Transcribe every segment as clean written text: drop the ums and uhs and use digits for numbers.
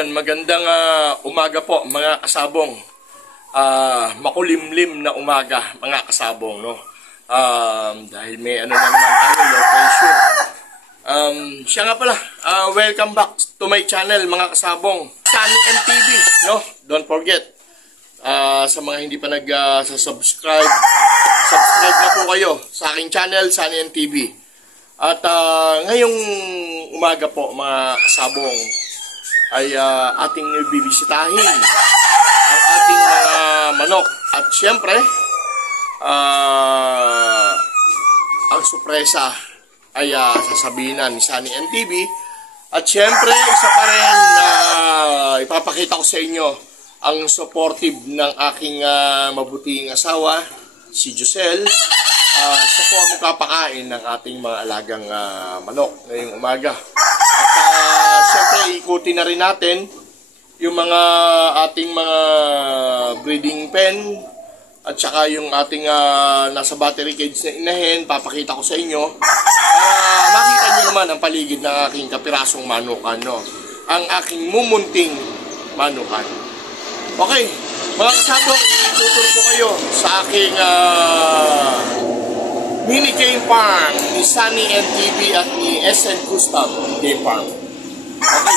kaibigan, magandang umaga po mga kasabong. Makulimlim na umaga mga kasabong, no? Dahil may ano na naman tayo, low pressure. Siya nga pala, welcome back to my channel mga kasabong, Sunny MTV, no? Don't forget, sa mga hindi pa nag-subscribe, subscribe na po kayo sa aking channel, Sunny MTV. At ngayong umaga po mga kasabong ay ating bibisitahin ang ating mga manok. At syempre, ang sorpresa ay sasabihin ni Sunny MTV. At syempre, isa pa rin ipapakita ko sa inyo ang supportive ng aking mabuting asawa, si Josel. Siya po ang magpapakain ng ating mga alagang manok ngayong umaga. At siyempre, ikutin na rin natin yung mga ating mga breeding pen at saka yung ating nasa battery cage na inahin. Papakita ko sa inyo. Makita nyo naman ang paligid ng aking kapirasong manukan, no? Ang aking mumunting manukan. Okay, mga kasabong, ituturo ko kayo sa aking mini game farm ni Sunny MTV at ni SN Gustav Game Farm. Okay,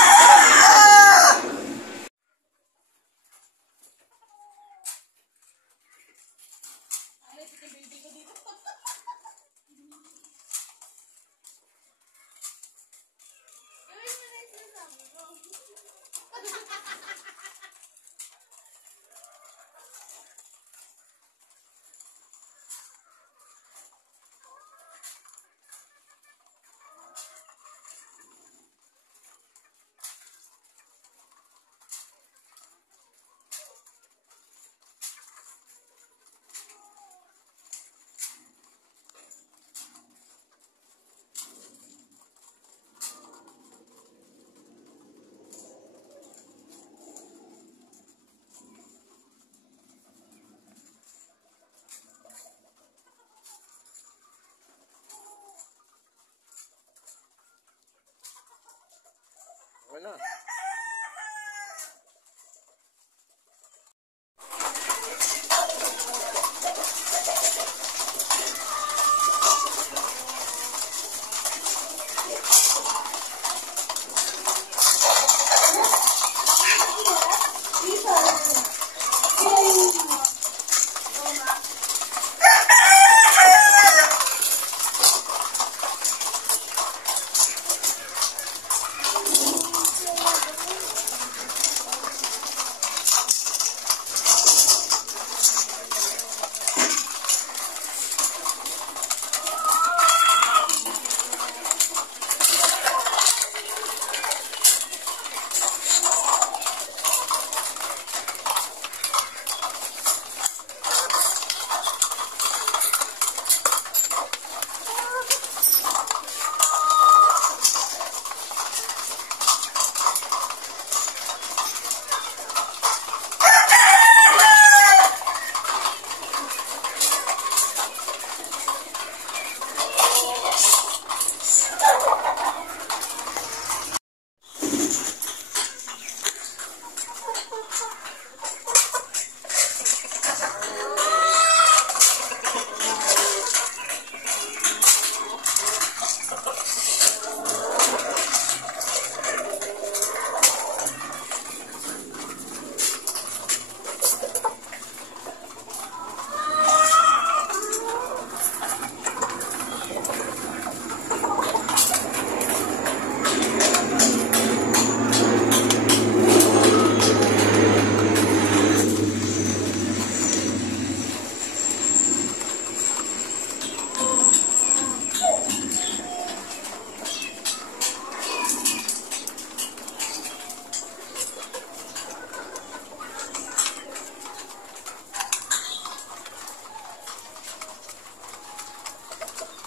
wala.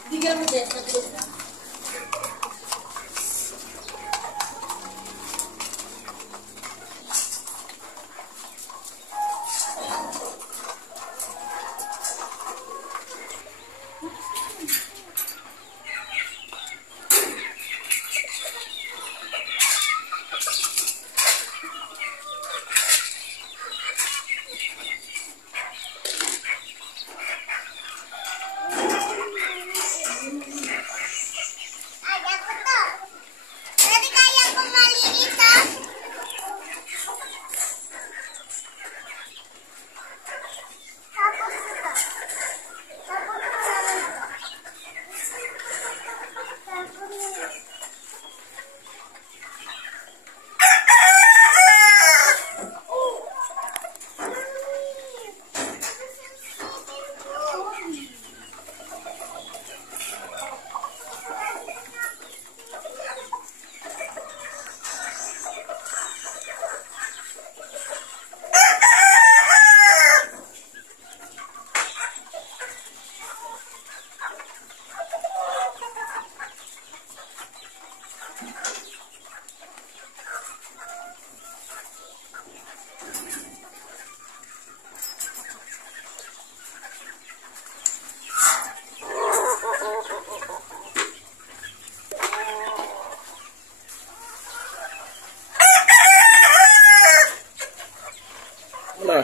Bigyan mo din, mabilis na. na.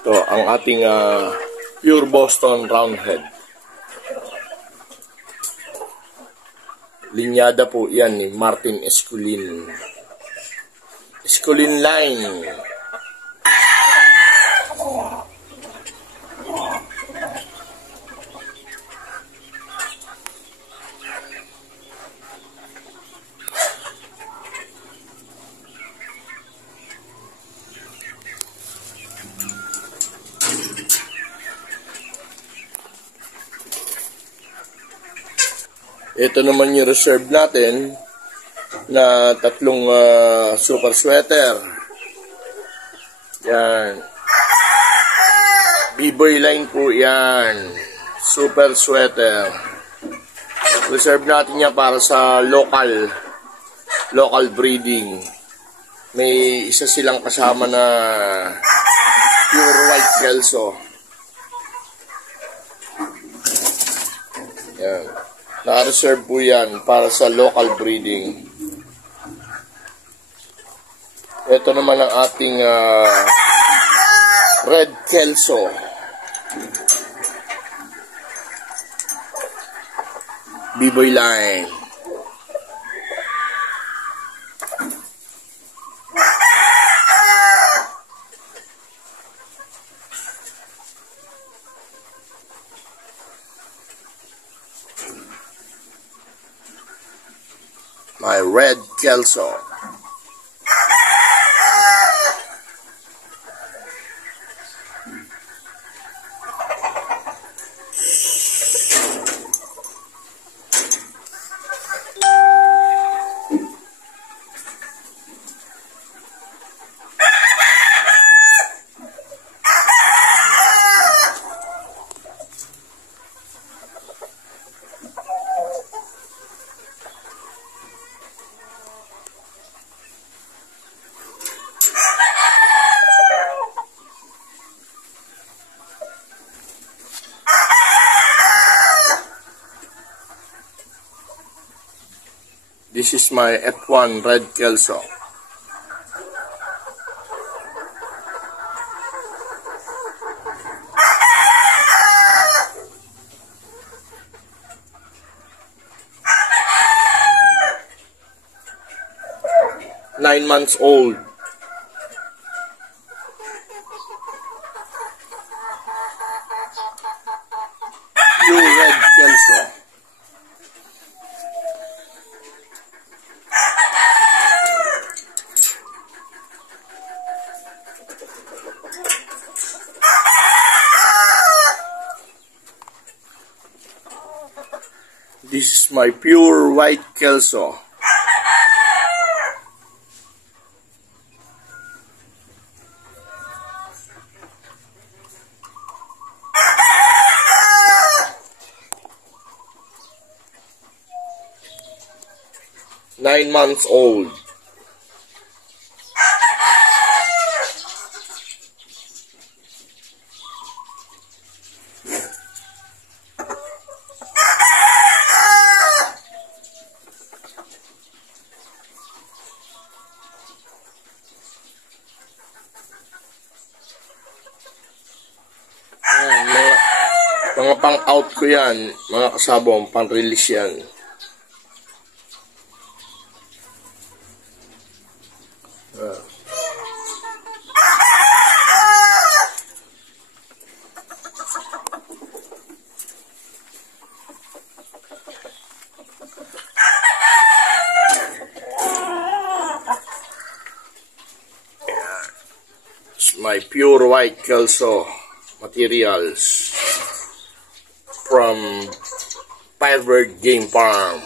Ito ang ating pure Boston Roundhead. Linyada po yan ni Martin Esculin. Esculin line. Ito naman yung reserve natin na tatlong super sweater. Yan. B-boy line po yan. Super sweater. Reserve natin yan para sa local breeding. May isa silang kasama na pure white Kelso. Yan. Naka-reserve po yan para sa local breeding. Ito naman ang ating red Kelso. B-boy line. My red Kelso. This is my F1 red Kelso. Nine months old. Pure red Kelso. This is my pure white Kelso. Nine months old. Mga pang-out ko yan, mga kasabong, pang-release yan. my pure white Kelso materials from Firebird Game Farm.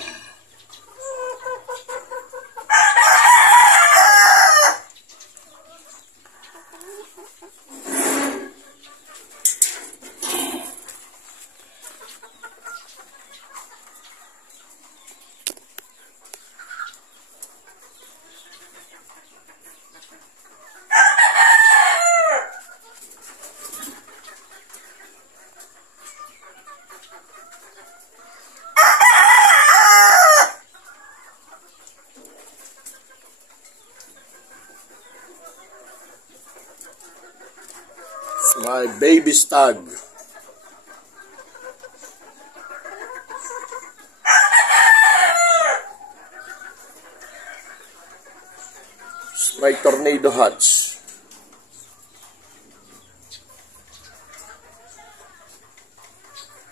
My baby stag. My tornado hats.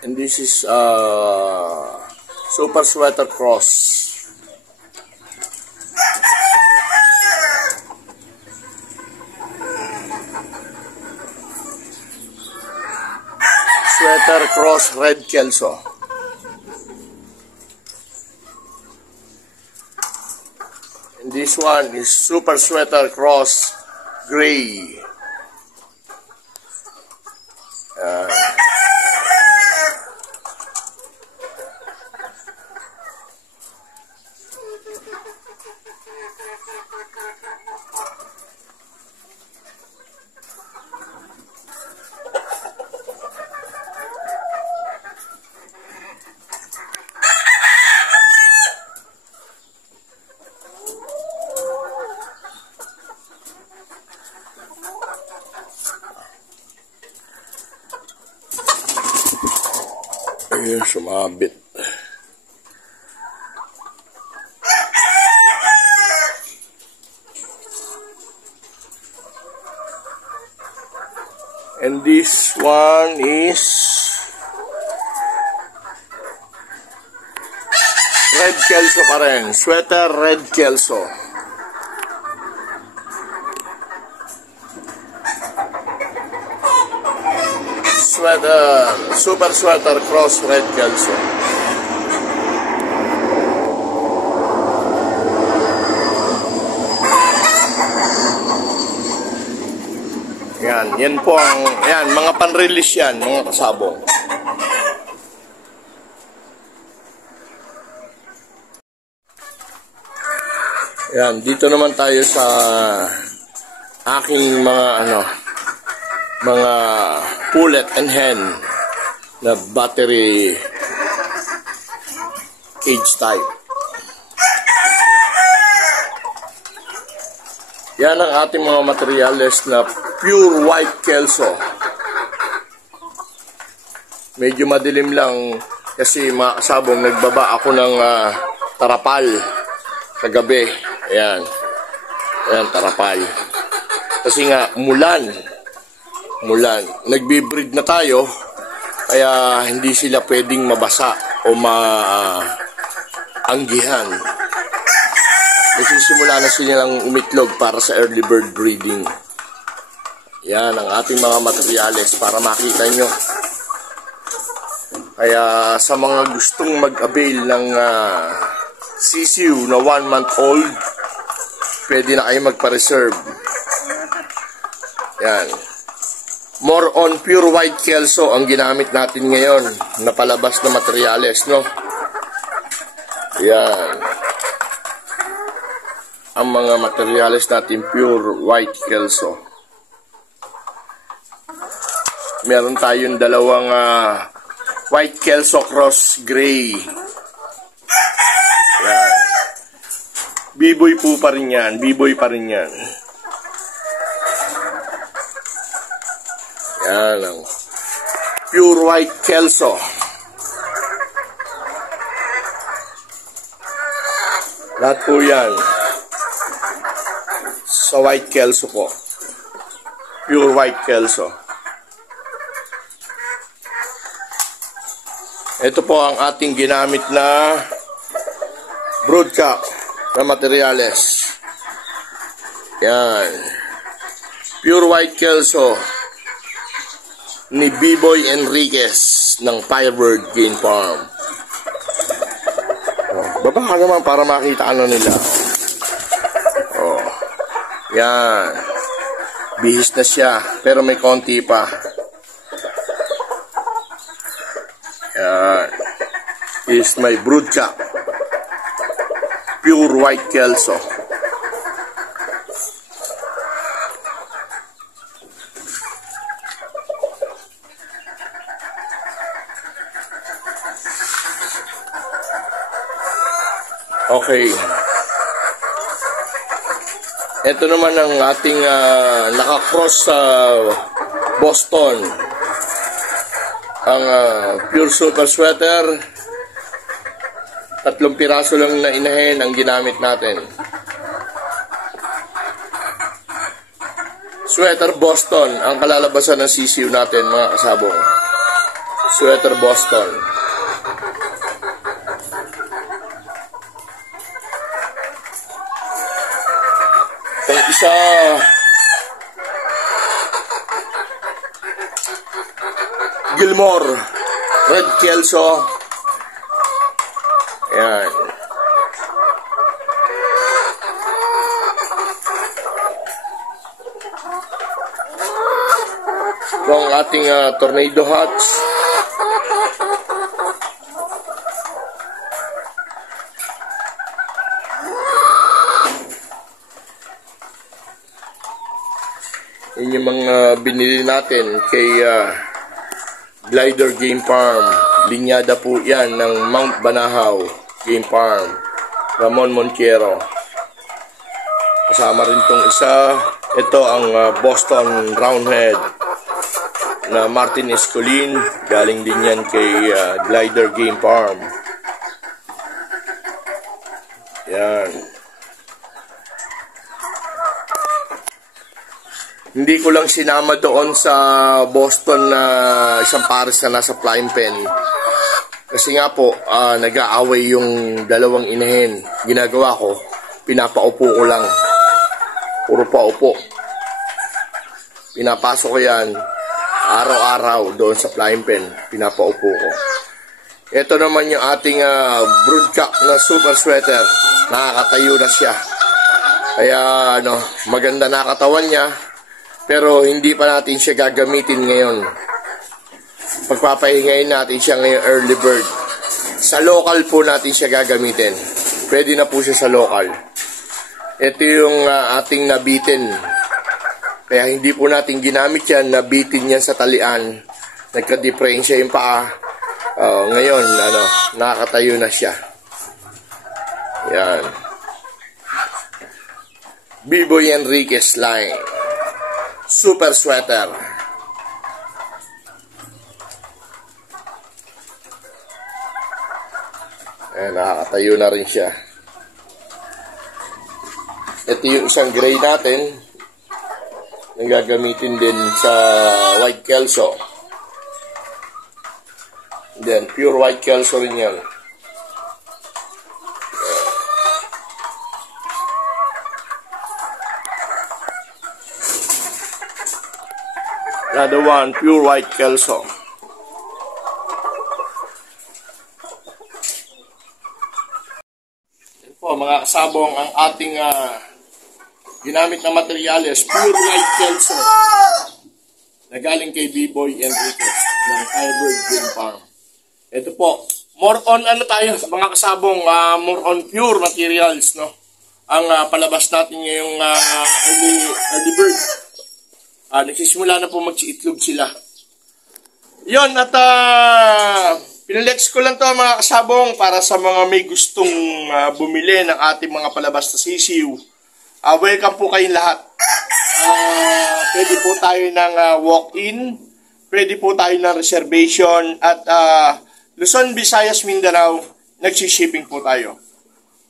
And this is Super Sweater Cross. Sweater Cross Red Kelso. And this one is Super Sweater Cross Gray. Ayun, sumabit. And this one is Red Kelso pa rin. Sweater Red Kelso. Sweater, Super Sweater Cross Red Kelso. Yan po ang, yan, mga pan-release yan, mga kasabong. Yan, dito naman tayo sa aking mga pullet and hen na battery cage type. Yan ang ating mga materials na pure white Kelso. Medyo madilim lang kasi mga kasabong nagbaba ako ng tarapal kagabi. Ayan. Ayan, tarapal. Kasi nga, mulan. Nagbe-breed na tayo, kaya hindi sila pwedeng mabasa o maanggihan. Nagsisimula na silang umitlog para sa early bird breeding. Yan ang ating mga materyales para makita nyo. Kaya sa mga gustong mag-avail ng sisiu na 1 month old, pwede na kayo magpa-reserve. Yan. More on pure white Kelso ang ginamit natin ngayon na palabas na materyales, no? Yan. Ang mga materyales natin pure white Kelso. Meron tayong dalawang white Kelso cross gray. Yan. B-boy po pa rin yan. B-boy pa rin yan. Yan ang pure white Kelso. Lahat po yan sa white Kelso po. Pure white Kelso. Ito po ang ating ginamit na broodcock na materyales. Yan. Pure White Kelso ni B-Boy Enriquez ng Firebird Game Farm. Baba ka naman para makita ano nila. Oh. Yan. Bihis na siya, pero may konti pa. Yan. Is my broodcock. Pure White Kelso. Okay. Ito naman ang ating nakakross sa Boston. Ang Pure Super Sweater. 3 piraso lang na inahin ang ginamit natin. Sweater Boston ang kalalabasan ng sisiw natin, mga kasabong. Sweater Boston. Ang isa, Gilmore Red Kelso. Ayan. Ito ang ating Tornado Hats. Yun yung mga binili natin kay Glider Game Farm. Linyada po yan ng Mount Banahaw Game Farm. Ramon Monquero. Kasama rin tong isa. Ito ang Boston Roundhead na Martin Escolin. Galing din yan kay Glider Game Farm. Yan. Hindi ko lang sinama doon sa Boston na isang pares na nasa flying pen. Kasi nga po, nag-aaway yung dalawang inahin. Ginagawa ko, pinapaupo ko lang. Puro paupo. Pinapasok ko yan araw-araw doon sa flying pen. Pinapaupo ko. Ito naman yung ating broodcock na super sweater. Nakakatayo na siya. Kaya maganda na katawan niya. Pero hindi pa natin siya gagamitin ngayon. Pagpapahingayin natin siya ngayon early bird. Sa local po natin siya gagamitin. Pwede na po siya sa local. Ito yung ating nabitin. Kaya hindi po natin ginamit yan. Nabitin yan sa talian. Nagka-differensya yung paa. Ngayon, nakakatayo na siya. Yan. B-Boy Enriquez line. Super Sweater. Nakakatayo na rin siya. Ito yung isang gray natin na gagamitin din sa White Kelso. Then, Pure White Kelso rin yan. Another one, Pure White Kelso. Yan po, mga kasabong, ang ating ginamit na materyales, Pure White Kelso. Nagaling kay B-Boy Enriquez ng Firebird Game Farm. Ito po, more on tayo, mga kasabong, more on pure materials, no? Ang palabas natin ngayong early bird. Nagsisimula na po mag-iitlog sila. Yon, at pinalex ko lang to mga kasabong para sa mga may gustong bumili ng ating mga palabas na sisiw. Welcome po kayong lahat. Pwede po tayo ng walk-in, pwede po tayo ng reservation, at Luzon, Visayas, Mindanao, nagsishipping po tayo.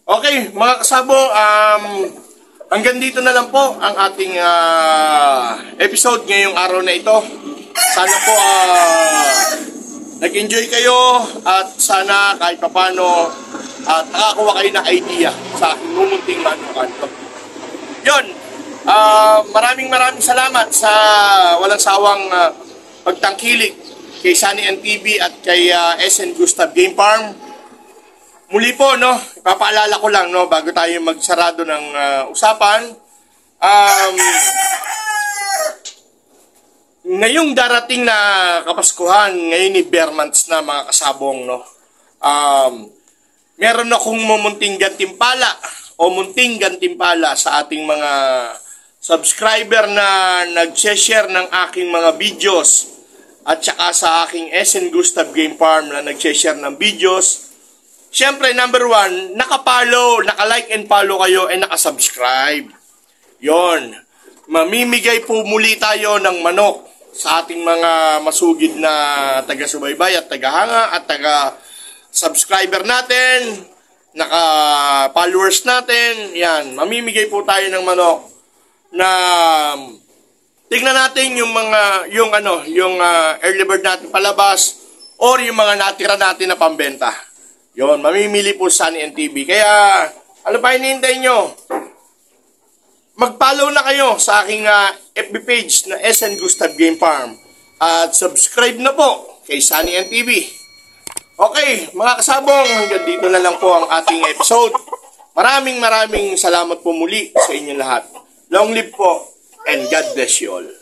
Okay, mga kasabong, hanggang dito na lang po ang ating episode ngayong araw na ito. Sana po nag-enjoy kayo at sana kahit papano nakakuha kayo ng idea sa aking mumunting manukan. Yun, Maraming salamat sa walang sawang pagtangkilik kay Sunny NTV at kay SN Gustav Game Farm. Muli po, no, ipapaalala ko lang, no, bago tayo magsarado ng usapan, ngayong darating na Kapaskuhan, ngayon ni Bear Months na mga kasabong, no, meron akong munting gantimpala munting gantimpala sa ating mga subscriber na nag-share ng aking mga videos at saka sa aking SN Gustav Game Farm na nag-share ng videos. Siyempre, number 1, nakapollow, naka-like and follow kayo, and naka-subscribe. Yon. Mamimigay po muli tayo ng manok sa ating mga masugid na taga-subaybay at taga-hanga at taga-subscriber natin, naka-followers natin. Yan, mamimigay po tayo ng manok na tignan natin yung mga, yung early bird natin palabas or yung mga natira natin na pambenta. Yon, mamimili po sa Sunny NTV. Kaya, ano pa hinihintay nyo? Mag-follow na kayo sa aking FB page na SN Gustav Game Farm. At subscribe na po kay Sunny NTV. Okay, mga kasabong, hanggang dito na lang po ang ating episode. Maraming salamat po muli sa inyong lahat. Long live po, and God bless you all.